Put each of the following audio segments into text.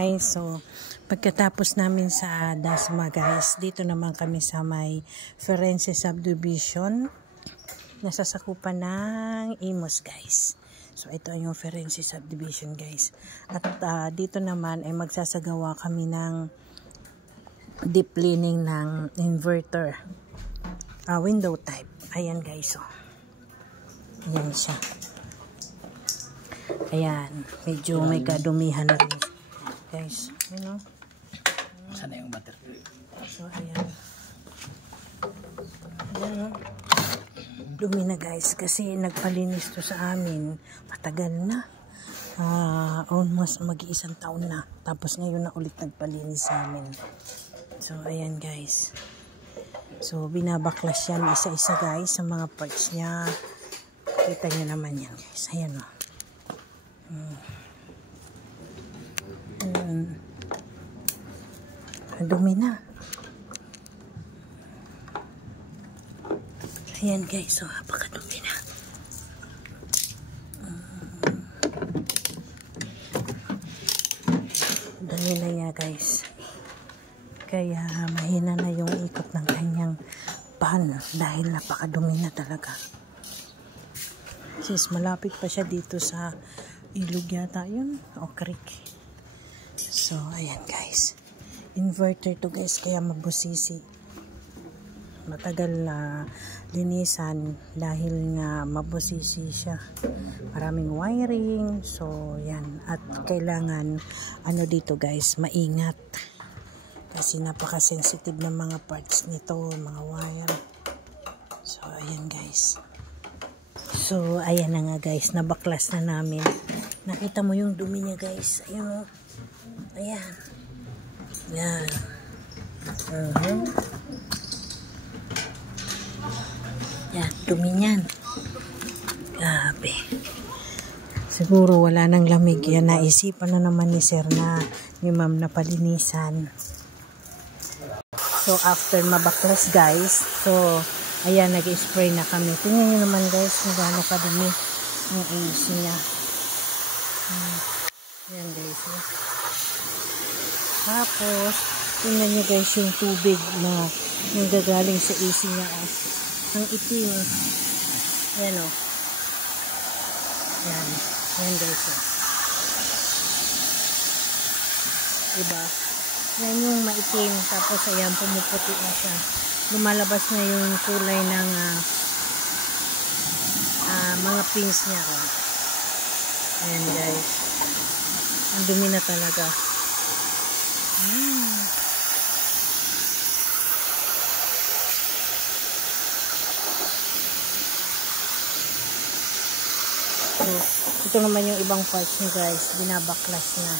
guys, so pagkatapos namin sa Dasma guys, dito naman kami sa may Ferencie Subdivision, nasasakupan ng Imus guys. So ito ay yung Ferencie Subdivision guys. At dito naman ay magsasagawa kami ng deep cleaning ng inverter, window type. Ayan guys, so ayan siya. Ayan, medyo may kadumihan na rin guys, you know. Sana yung battery. So ayan, ayan, dumi na guys kasi nagpalinis to sa amin matagal na, almost mag-iisang taon na, tapos ngayon na ulit nagpalinis sa amin. So ayan guys, so binabaklas yan isa-isa guys sa mga parts nya. Kita nyo naman yan guys, ayan o. Dumi na. Ayan guys, so napakadumi na. Dami na niya guys. Kaya mahina na yung ikot ng kanyang pan dahil napakadumi na talaga. Sis, malapit pa siya dito sa ilog yata yun o creek. So ayan guys, inverter to guys, kaya mabusisi, matagal na linisan dahil nga mabusisi siya, maraming wiring. So yan, at kailangan ano dito guys, maingat kasi napaka-sensitive ng mga parts nito, mga wire. So ayan guys, so ayan na nga guys, nabaklas na namin. Nakita mo yung dumi niya guys, ayun o, ayan, yan, yan, dumi niyan, grabe. Siguro wala nang lamig yan, naisipan na naman ni sir na, ni ma'am, na palinisan. So after mabaklas guys, so ayan, nag-spray na kami. Tingnan nyo naman guys kung gaano kadumi ang AC niya. Ayan guys, tapos tingnan nyo guys yung tubig na nanggagaling sa AC niya, ang itim. Ayan o, ayan, ayan guys, diba, yan yung maitim, tapos ayan, pumuputi na siya, lumalabas na yung kulay ng mga pins niya. Ayan guys, ang dumi na talaga. So ito naman yung ibang parts niya guys, binabaklas na,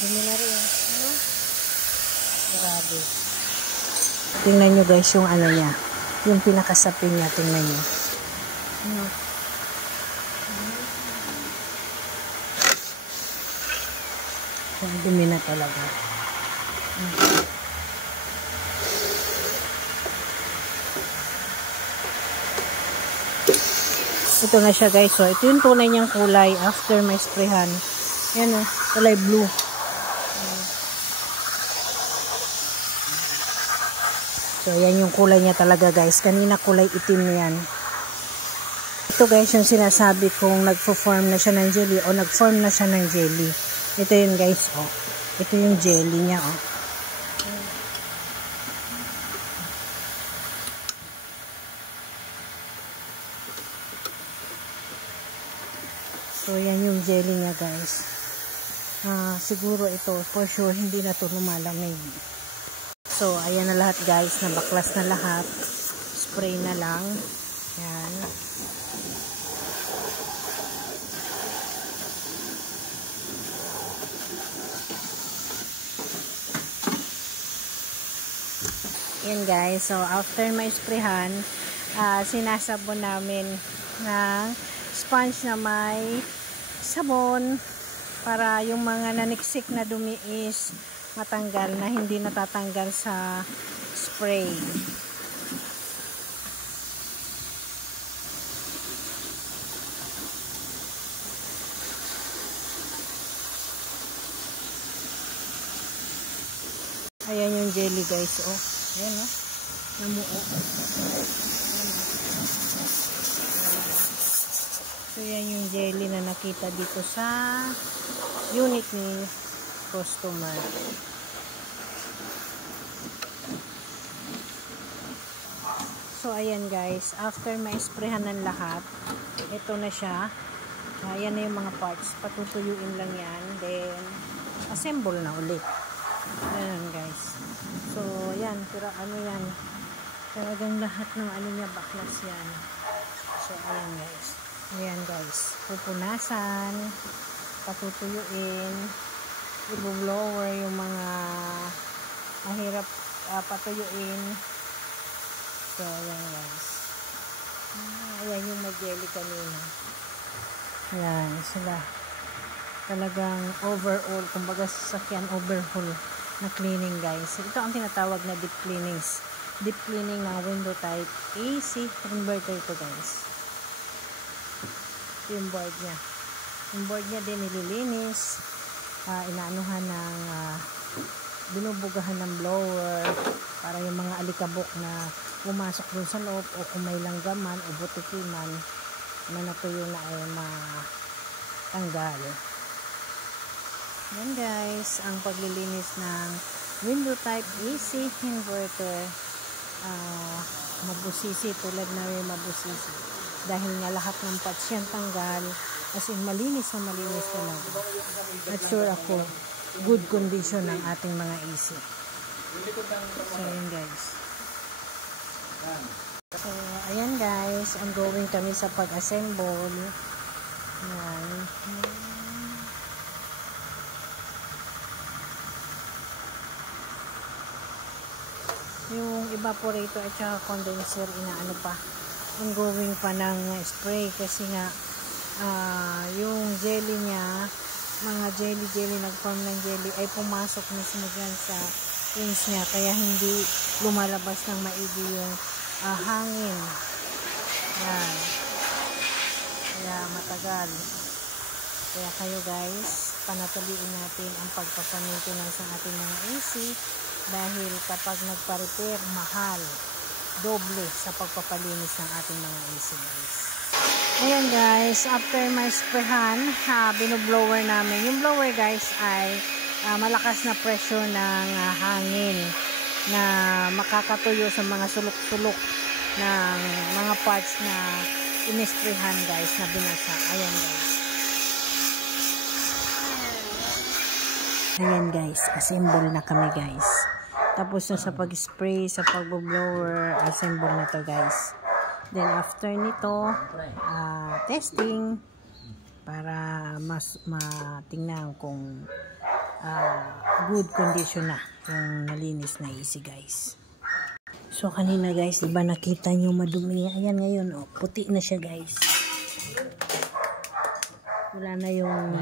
dumi na rin, ano? Grabe. Tingnan nyo guys yung ano niya, yung pinakasapin niya, tingnan nyo. Ano? Ang dumi na talaga. Ito na siya guys, so ito yung tunay niyang kulay after may sprayhan. Yan o, kulay blue. So yan yung kulay niya talaga guys, kanina kulay itim yan. Ito guys yung sinasabi kong nagpo-form na siya ng jelly o nag-form na siya ng jelly. Ito yun guys, oh. Ito yung jelly niya, oh. So yan yung jelly niya guys. Siguro ito for sure hindi na to lumalamig. So ayan na lahat guys, nabaklas na lahat. Spray na lang. Yan. Yan guys, so after may sprayhan, sinasabon namin ng sponge na may sabon para yung mga naniksik na dumi is matanggal, na hindi natatanggal sa spray. Ayan yung jelly guys, oh. Ayan, oh. Namuo. So, yan yung jelly na nakita dito sa unit ni customer. So, ayan guys. After ma-sprayhan ng lahat, ito na siya. Ayan na yung mga parts. Patutuyuin lang yan. Then, assemble na ulit. Ayan guys. So, ayan. Pero ano yan. Talagang lahat ng ano niya, baklas yan. So, ayan guys. Ayan guys. Pupunasan. Patutuyuin. I-blower yung mga mahirap patuyuin. So, ayan guys. Ayan yung mag-jelly kanina. Ayan, sila. Talagang overall, kumbaga sasakyan overhaul na cleaning guys. Ito ang tinatawag na deep cleanings. Deep cleaning ng window type AC inverter ito guys. Ito yung board niya. Yung board niya din nililinis. Inaanuhan ng binubugahan ng blower para yung mga alikabok na pumasok dun sa loob o kung may langgaman o butikiman na natuyo na ay matanggal. Yan guys, ang paglilinis ng window type AC inverter. Mabusisi, tulad na yung mabusisi. Dahil nga lahat ng parts yan tanggal, as in malinis na malinis talaga. At sure ako, good condition ng ating mga AC. So yan guys. So ayan guys, ongoing kami sa pag-assemble. Ayan. Yung evaporator at saka condenser, inaano pa, ongoing pa ng spray kasi nga yung jelly niya, mga jelly nag-form ng jelly ay pumasok mismo dyan sa rings niya, kaya hindi lumalabas ng maigi yung hangin. Yan. Kaya matagal. Kaya kayo guys, panatiliin natin ang pagpapamaintenance ng ating mga AC dahil kapag nagpa-repair, mahal. Doble sa pagpapalinis ng ating mga AC guys. Ayan guys, after ma-sprayhan, binublower namin. Yung blower guys ay malakas na pressure ng hangin na makakatuyo sa mga sulok-sulok ng mga parts na inisprayhan guys, na binasa. Ayan guys. Ayan guys, assemble na kami guys. Tapos na sa pag-spray, sa pag-blower, assemble na to guys. Then after nito, testing para mas matingnan kung good condition na yung nalinis na AC guys. So kanina guys, diba nakita nyo madumi? Ayan ngayon, oh, puti na siya guys. Wala na yung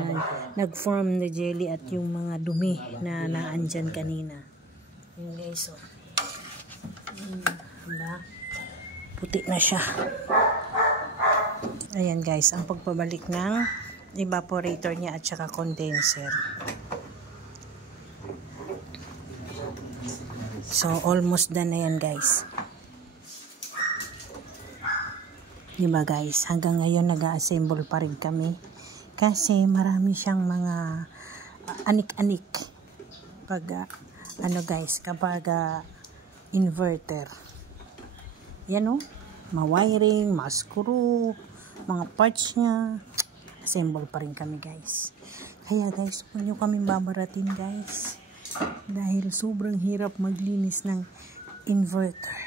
nag-form na jelly at yung mga dumi na naandyan kanina. Yun guys, oh. Diba? Puti na siya. Ayan guys, ang pagpabalik ng evaporator niya at saka condenser. So, almost done na yan guys. Diba guys, hanggang ngayon nag-assemble pa rin kami. Kasi marami siyang mga anik-anik. Pag, ano guys, kapag inverter. Yan o, ma-wiring, ma-screw, mga parts niya. Assemble pa rin kami guys. Kaya guys, huwag nyo kami babaratin guys. Dahil sobrang hirap maglinis ng inverter.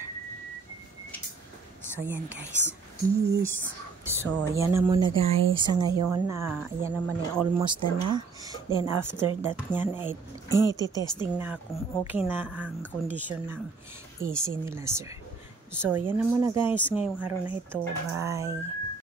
So yan guys. Peace. So yan na muna guys sa ngayon. Yan naman ay almost done na. Then after that nyan ay iti-testing na kung okay na ang kondisyon ng AC nila sir. So yan na muna guys ngayong araw na ito. Bye.